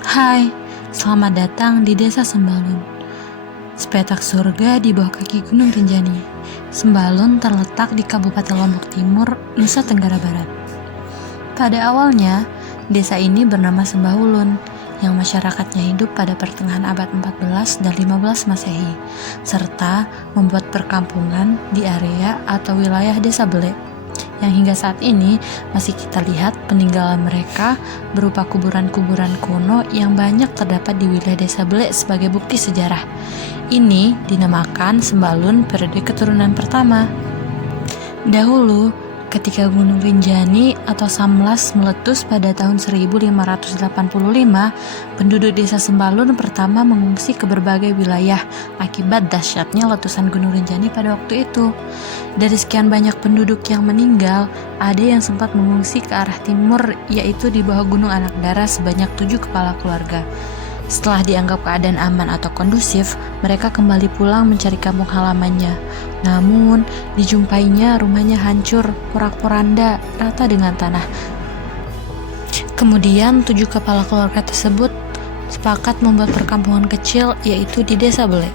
Hai, selamat datang di Desa Sembalun. Sepetak surga di bawah kaki Gunung Rinjani. Sembalun terletak di Kabupaten Lombok Timur, Nusa Tenggara Barat. Pada awalnya, desa ini bernama Sembahulun, yang masyarakatnya hidup pada pertengahan abad 14 dan 15 Masehi, serta membuat perkampungan di area atau wilayah Desa Belek, yang hingga saat ini masih kita lihat peninggalan mereka berupa kuburan-kuburan kuno yang banyak terdapat di wilayah Desa Belek sebagai bukti sejarah. Ini dinamakan Sembalun periode keturunan pertama. Dahulu, ketika Gunung Rinjani atau Samlas meletus pada tahun 1585, penduduk desa Sembalun pertama mengungsi ke berbagai wilayah akibat dahsyatnya letusan Gunung Rinjani pada waktu itu. Dari sekian banyak penduduk yang meninggal, ada yang sempat mengungsi ke arah timur, yaitu di bawah Gunung Anak Darah sebanyak 7 kepala keluarga. Setelah dianggap keadaan aman atau kondusif, mereka kembali pulang mencari kampung halamannya. Namun, dijumpainya rumahnya hancur, porak-poranda, rata dengan tanah. Kemudian, 7 kepala keluarga tersebut sepakat membuat perkampungan kecil, yaitu di Desa Belek.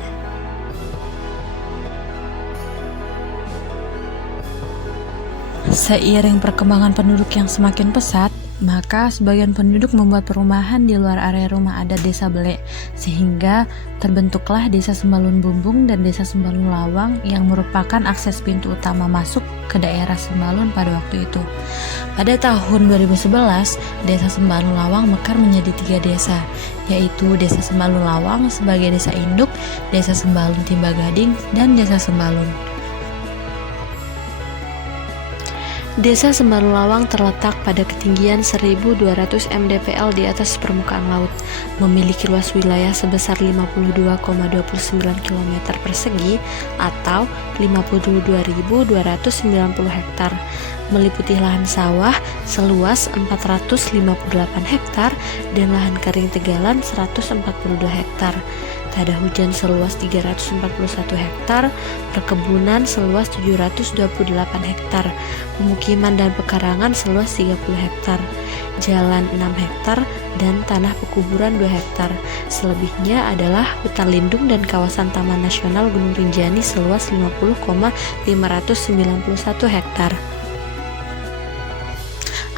Seiring perkembangan penduduk yang semakin pesat, maka sebagian penduduk membuat perumahan di luar area rumah adat Desa Belek, sehingga terbentuklah Desa Sembalun Bumbung dan Desa Sembalun Lawang yang merupakan akses pintu utama masuk ke daerah Sembalun pada waktu itu. Pada tahun 2011, Desa Sembalun Lawang mekar menjadi 3 desa, yaitu Desa Sembalun Lawang sebagai desa induk, Desa Sembalun Timba Gading, dan Desa Sembalun. Desa Sembalun Lawang terletak pada ketinggian 1.200 mdpl di atas permukaan laut, memiliki luas wilayah sebesar 52,29 km persegi atau 52.290 hektar, meliputi lahan sawah seluas 458 hektar dan lahan kering tegalan 142 hektar. Tada hujan seluas 341 hektar, perkebunan seluas 728 hektar, pemukiman dan pekarangan seluas 30 hektar, jalan 6 hektar, dan tanah pekuburan 2 hektar. Selebihnya adalah hutan lindung dan kawasan Taman Nasional Gunung Rinjani seluas 50,591 hektar.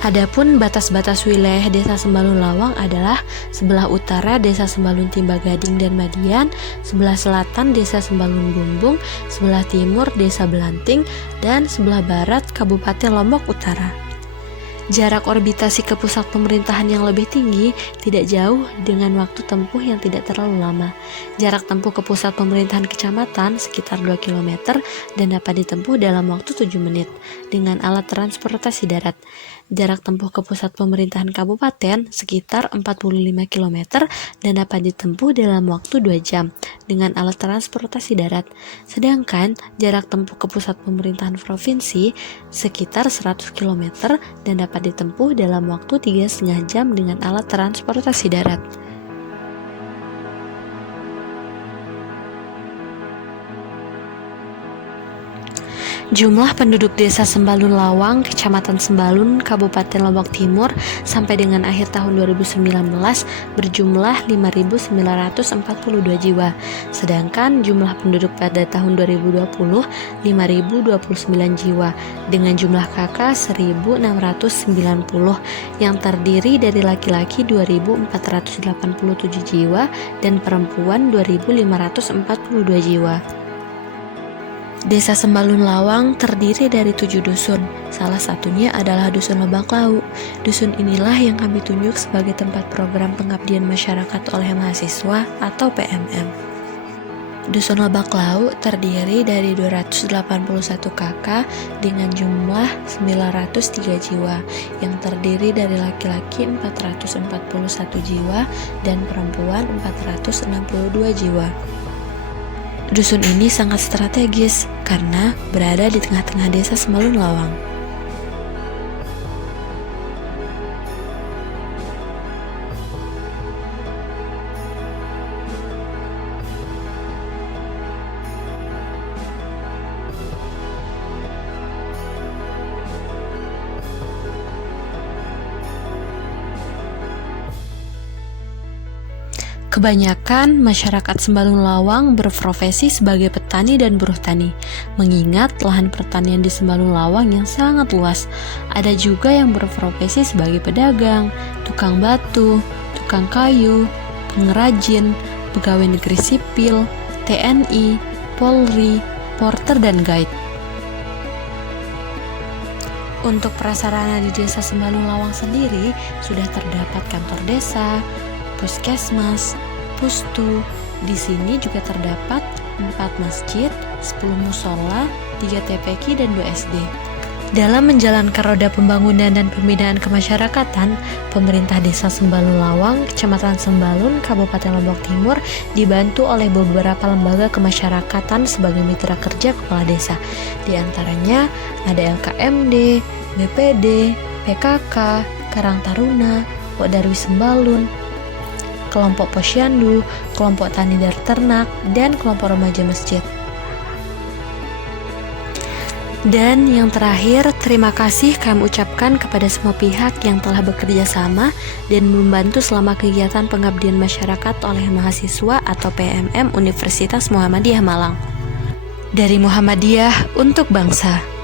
Adapun batas-batas wilayah Desa Sembalun Lawang adalah sebelah utara Desa Sembalun Timba Gading dan Madian, sebelah selatan Desa Sembalun Bumbung, sebelah timur Desa Belanting, dan sebelah barat Kabupaten Lombok Utara. Jarak orbitasi ke pusat pemerintahan yang lebih tinggi tidak jauh dengan waktu tempuh yang tidak terlalu lama. Jarak tempuh ke pusat pemerintahan kecamatan sekitar 2 km dan dapat ditempuh dalam waktu 7 menit dengan alat transportasi darat. Jarak tempuh ke pusat pemerintahan kabupaten sekitar 45 km dan dapat ditempuh dalam waktu 2 jam dengan alat transportasi darat. Sedangkan jarak tempuh ke pusat pemerintahan provinsi sekitar 100 km dan dapat ditempuh dalam waktu 3,5 jam dengan alat transportasi darat. Jumlah penduduk Desa Sembalun Lawang, Kecamatan Sembalun, Kabupaten Lombok Timur sampai dengan akhir tahun 2019 berjumlah 5.942 jiwa. Sedangkan jumlah penduduk pada tahun 2020 5.029 jiwa dengan jumlah kakak 1.690 yang terdiri dari laki-laki 2.487 jiwa dan perempuan 2.542 jiwa. Desa Sembalun Lawang terdiri dari 7 dusun, salah satunya adalah Dusun Lebak Lau. Dusun inilah yang kami tunjuk sebagai tempat program pengabdian masyarakat oleh mahasiswa atau PMM. Dusun Lebak Lau terdiri dari 281 kakak dengan jumlah 903 jiwa, yang terdiri dari laki-laki 441 jiwa dan perempuan 462 jiwa. Dusun ini sangat strategis karena berada di tengah-tengah Desa Sembalun Lawang. Kebanyakan masyarakat Sembalun Lawang berprofesi sebagai petani dan buruh tani. Mengingat lahan pertanian di Sembalun Lawang yang sangat luas, ada juga yang berprofesi sebagai pedagang, tukang batu, tukang kayu, pengrajin, pegawai negeri sipil, TNI, Polri, porter, dan guide. Untuk prasarana di Desa Sembalun Lawang sendiri sudah terdapat kantor desa, puskesmas, pustu. Di sini juga terdapat 4 masjid, 10 musola, 3 TPQ, dan 2 SD. Dalam menjalankan roda pembangunan dan pembinaan kemasyarakatan, pemerintah Desa Sembalun Lawang, Kecamatan Sembalun, Kabupaten Lombok Timur dibantu oleh beberapa lembaga kemasyarakatan sebagai mitra kerja kepala desa. Di antaranya ada LKMD, BPD, PKK, Karang Taruna, Pok-Darwi Sembalun, kelompok Posyandu, kelompok Tani dan Ternak, dan kelompok remaja masjid. Dan yang terakhir, terima kasih kami ucapkan kepada semua pihak yang telah bekerja sama dan membantu selama kegiatan pengabdian masyarakat oleh mahasiswa atau PMM Universitas Muhammadiyah Malang. Dari Muhammadiyah untuk bangsa.